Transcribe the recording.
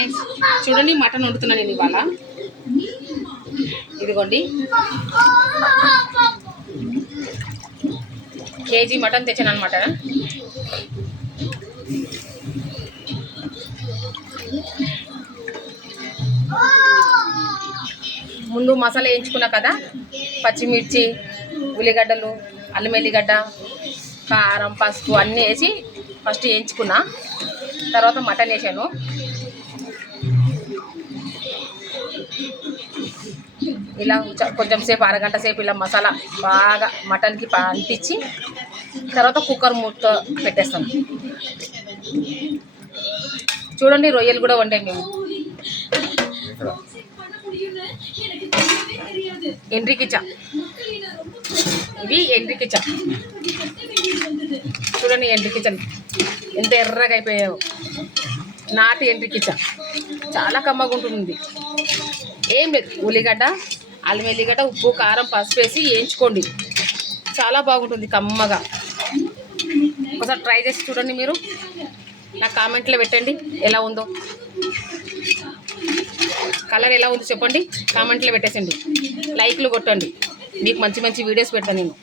Friends చూడండి mutton వండుతున్నాను నేను ఇవాళ. ఇదిగోండి కేజీ మటన్ తెచ్చాను అనమాట. ముందు మసాలా వేయించుకున్నా కదా, పచ్చిమిర్చి, ఉల్లిగడ్డలు, అల్లం ఎల్లిగడ్డ, కారం, పసుపు అన్నీ వేసి ఫస్ట్ వేయించుకున్నా. తర్వాత మటన్ వేసాను. ఇలా కొంచెం సేపు అరగంట సేపు ఇలా మసాలా బాగా మటన్కి అంటించి తర్వాత కుక్కర్ మూత పెట్టేస్తాం. చూడండి రొయ్యలు కూడా వండాము మేము. ఎండ్రీ కిచా, ఇది ఎండ్రీ కిచా. చూడండి ఎండ్రీ కిచన్ ఎంత ఎర్రగా అయిపోయాయో. నాటి ఎండ్రీ కిచా చాలా కమ్మగా ఉంటుంది. ఏం లేదు, ఉల్లిగడ్డ, అల్లం ఎల్లిగడ్డ, ఉప్పు, కారం, పసుపు వేసి వేయించుకోండి. చాలా బాగుంటుంది కమ్మగా. ఒకసారి ట్రై చేసి చూడండి మీరు. నా కామెంట్లో పెట్టండి ఎలా ఉందో, కలర్ ఎలా ఉందో చెప్పండి. కామెంట్లో పెట్టేసండి, లైక్లు కొట్టండి. మీకు మంచి మంచి వీడియోస్ పెడతాను నేను.